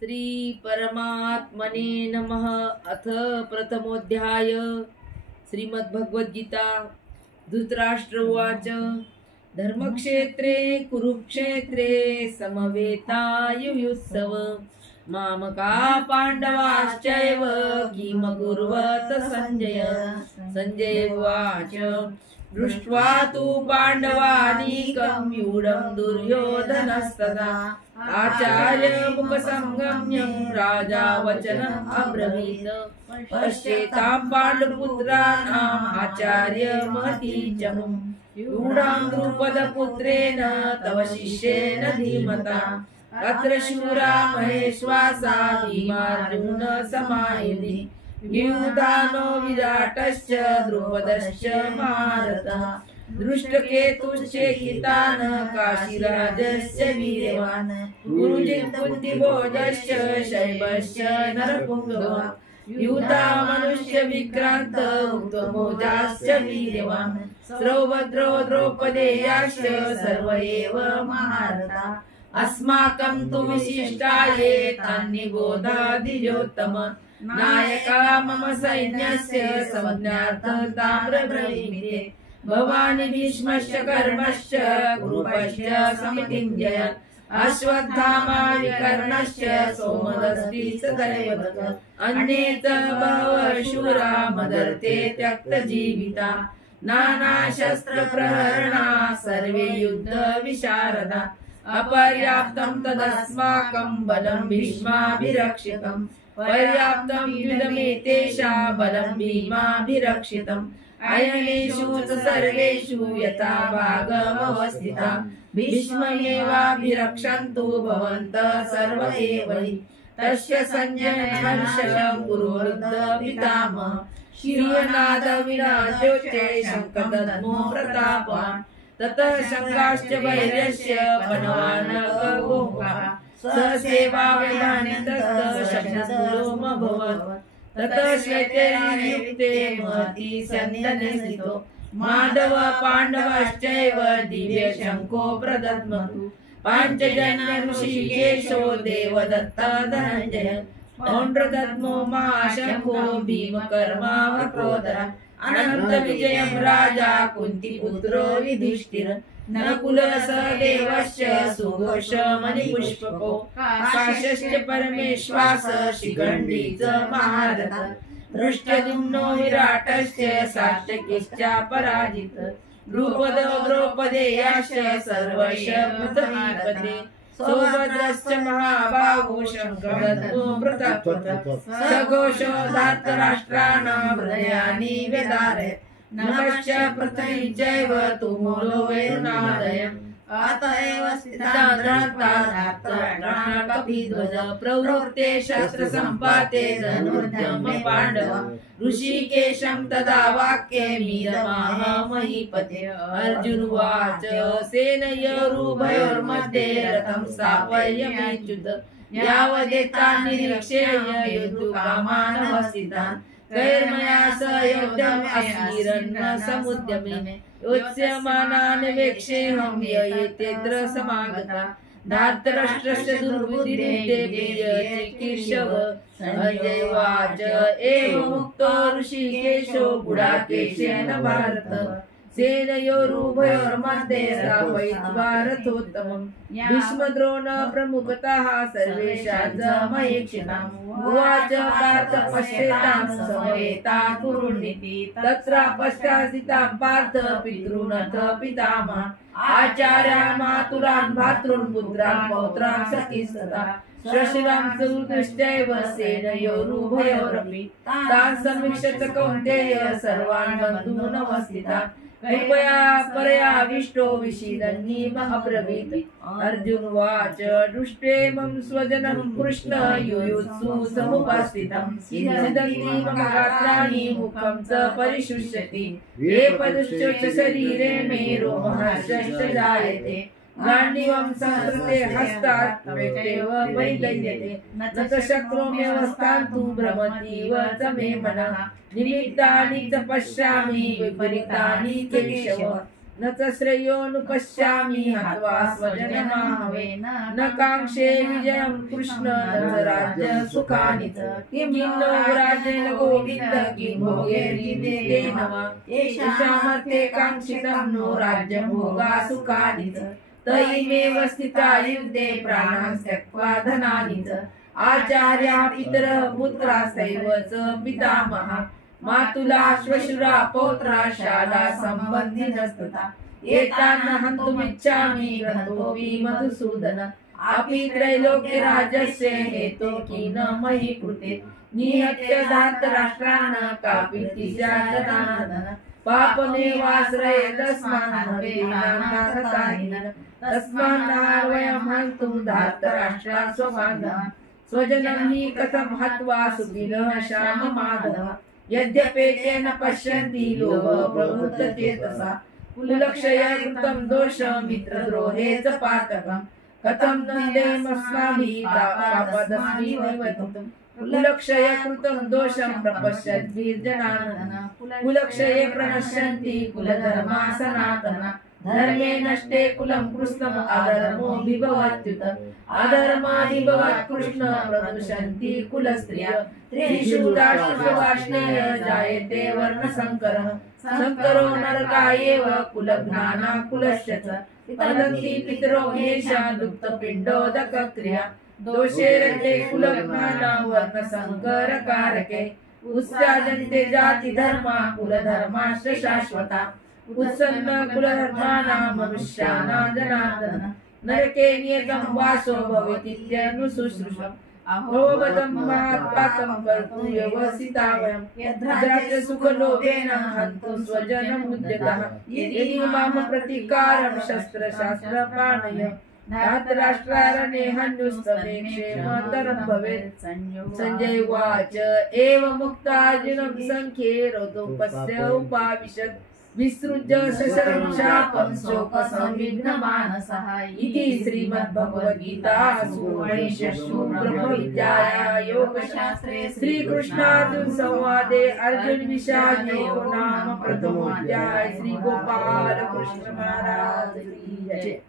श्री परमात्मने नमः। अथ प्रथमोऽध्याय। श्रीमद्भगवद्गीता। धृतराष्ट्र उवाच धर्मक्षेत्रे कुरुक्षेत्रे समवेतायुयुत्सव मामका पाण्डवाश्चैव किमकुर्वत संजय। संजय उवाच दृष्ट्वा तु पाण्डवानीकं व्यूढं दुर्योधनस्तदा आचार्य मुखसंगम्यं राजा वचनम् अब्रवीत् पश्येतां पाण्डुपुत्राणाम् आचार्य महती जहुं व्यूढां द्रुपदपुत्रेण तव शिष्येन धीमता तत्र शूरा महेश्वासा भीमार्जुन समायुधि युधानो विराटश्च द्रुपदश्च महारथः दृष्टकेतुश्चेकितान् काशीराजस्य वीर्यवान् गुरुजित् कुन्तिभोजश्च शैबश्च नरपुङ्गवः युधा मनुष्य विक्रान्त उक्तमोजाश्च वीर्यवान् सौभद्रो द्रौपदेयाश्च सर्व एव महारथा अस्माकं तु विशिष्टाये तान्निबोधादिजोत्तम नायका मम सैन्यस्य संज्ञार्थं ताम्रब्रवीमि भवानि भीष्मश्च कर्मश्च कृपश्च समितिञ्जयन् अश्वत्थामा विकर्णश्च सोमदस्ति सदैवतः अन्ये च बहवः शूरा मदर्थे त्यक्तजीविता नानाशस्त्रप्रहरणा सर्वे युद्धविशारदा अपर्याप्तं तदस्माकं बलं भीष्माभिरक्षितम् पर्याप्तं युद्धमेतेषां बलं भीमाभिरक्षितम् अयनेषु च सर्वेषु यथा भागमवस्थिता भीष्ममेवाभिरक्षन्तु भवन्तः सर्व एव हि तस्य संजयहर्षं कुरुवृद्ध पितामहः श्रीनादविराजोच्चे शङ्खदद्मो प्रतापवान् ततः शङ्काश्च वैर्यस्य पनवानकगोमुखः ससेवाव्यधानितः शब्दस्तुलोमभवत् ततः श्वेतैर्युक्ते महती सन्दने स्थितो माधव पाण्डवश्चैव दिव्यशङ्को प्रदद्मतु पाञ्चजन ऋषिकेशो देवदत्तः धनञ्जय पौण्ड्रदद्मो महाशङ्को भीमकर्मा वक्रोधरः अनन्तविजयं राजा कुन्तीपुत्रो युधिष्ठिर नकुलसहदेवश्च सुघोष मणिपुष्पको काशश्च परमेश्वास शिखण्डी च महारथः धृष्टद्युम्नो विराटश्च सात्यकिश्चापराजितः द्रुपदो द्रौपदेयाश्च सर्वस्य प्रथमीपते सौभद्रश्च महाबाहु शङ्खदत्तो प्रतापवतः सघोषो धार्तराष्ट्राणां हृदयानि व्यधारयत् नभश्च पृथ्वी चैव तुमुलो वैरुनादयम् अत एव कपिध्वज प्रवृत्ते शस्त्रसम्पाते धनुर्धर्म पाण्डव ऋषिकेशं तदा वाक्ये मीदमाह महीपते अर्जुन उवाच सेनयोरुभयोर्मध्ये रथं स्थापयमेच्युत यावदेतान् निरीक्ष्य युद्धकामानवस्थितान् कैर्मया स योद्धम् अस्मिरन्न समुद्यमे योत्स्यमानान् वेक्षेऽहं ययेतेऽत्र समागता धार्तराष्ट्रस्य दुर्बुद्धिर्देवचिकीर्षव संजय उवाच एवमुक्तो ऋषिकेशो गुडाकेशेन भारत सेनयोरुभयोर्मध्ये स्थापयित्वा रथोत्तमम् भीष्मद्रोण प्रमुखतः सर्वेषां च महीक्षिताम् उवाच पार्थ पश्येतां समवेता कुरुनिति तत्र पश्चादितां पार्थ पितॄनथ पितामह आचार्यान् मातुलान् भ्रातॄन् पुत्रान् पौत्रान् सखीस्तथा श्वशुरां सुहृदश्चैव सेनयोरुभयोरपि तान् समीक्ष्य च कौन्तेय सर्वान् बन्धून् अवस्थितान् कृपया परयाविष्टो विषीदन्नीम अब्रवीत् अर्जुन उवाच दृष्ट्वेमं स्वजनं कृष्ण युयुत्सु समुपस्थितं सिदन्ति मम गात्राणि मुखं च परिशुष्यति ये पदश्च शरीरे मे रोमहर्षश्च जायते गाण्डीवं संहृते हस्तात् तमेव परिदह्यते न च शक्नोम्यवस्थान्तु भ्रमतीव च मे मनः निमित्तानि च पश्यामि विपरीतानि केशव न च श्रेयोनुपश्यामि हत्वा स्वजनमाहवे न काङ्क्षे विजयं कृष्ण न च राज्य सुखानि च किं नो राज्येन गोविन्द किं भोगैर्जितेन वा येषामर्थे काङ्क्षितं नो राज्यं भोगा सुखानि च तयिमेव स्थिता युद्धे प्राणान् त्यक्त्वा धनानि च आचार्या पितरः पुत्रास्तैव च पितामहः मातुला श्वशुरा पौत्रा शाला सम्बन्धिनस्तथा एतान् हन्तुमिच्छामि ग्रन्थोऽपि मधुसूदन अपि त्रैलोक्यराज्यस्य हेतो कीन मयि कृते निहत्य धार्तराष्ट्रान् कापि स्यादनादन पापमेवाश्रये तस्मान्नाथ वयं हन्तुं धार्तराष्ट्रान् स्वबान्धवान् स्वजनं हि कथं हत्वा सुखिनः श्याममाधवः यद्यपेतेन पश्यन्ति लोभप्रवृत्तचेतसा कुलक्षय कृतं दोषं मित्रद्रोहे च पातकम् कथं दण्डेमस्माभिः पापदस्मिवैवतुम् कुलक्षय कृतं दोषं प्रपश्यद्भिर्जनार्दन कुलक्षये प्रणश्यन्ति कुलधर्मा सनातना धर्मे नष्टे कुलं कृष्णम् अधर्मो विभवत्युत अधर्मादिभवत् कृष्ण प्रदुषन्ति कुलस्त्रियः त्रिषु दाशुषवाष्णेय जायते वर्णसङ्करः संकरो नरकायेव कुलज्ञाना कुलस्य च तदन्ति पितरो येषां दुःखपिण्डोदकक्रिया दोषेरते कुलज्ञाना वर्णसङ्करकारके उत्साजन्ते जातिधर्मा कुलधर्माश्च शाश्वता उत्सन्न कुलधर्माणां मनुष्याणां जनार्दन नरके नियतं वासो भवतीत्यनुशुश्रूषम् अहोबतं महात्पातं कर्तुं व्यवसिता वयं यद्राज्य सुखलोभेन हन्तुं स्वजनं उद्यतः यदि मां प्रतीकारं शस्त्रशास्त्रपाणय धार्तराष्ट्रारणे हन्युस्तमे क्षेमतरं भवेत् संजय उवाच एवमुक्तार्जुनं संख्ये रथोपस्य उपाविशत् विसृज्य शशरं शापं शोकसंविघ्नमानसः इति श्रीमद्भगवद्गीतासु उपनिषत्सु ब्रह्मविद्यायां योगशास्त्रे श्रीकृष्णार्जुनसंवादे अर्जुनविषादयोगो नाम प्रथमोऽध्यायः। श्री गोपाल कृष्ण महाराज की जय।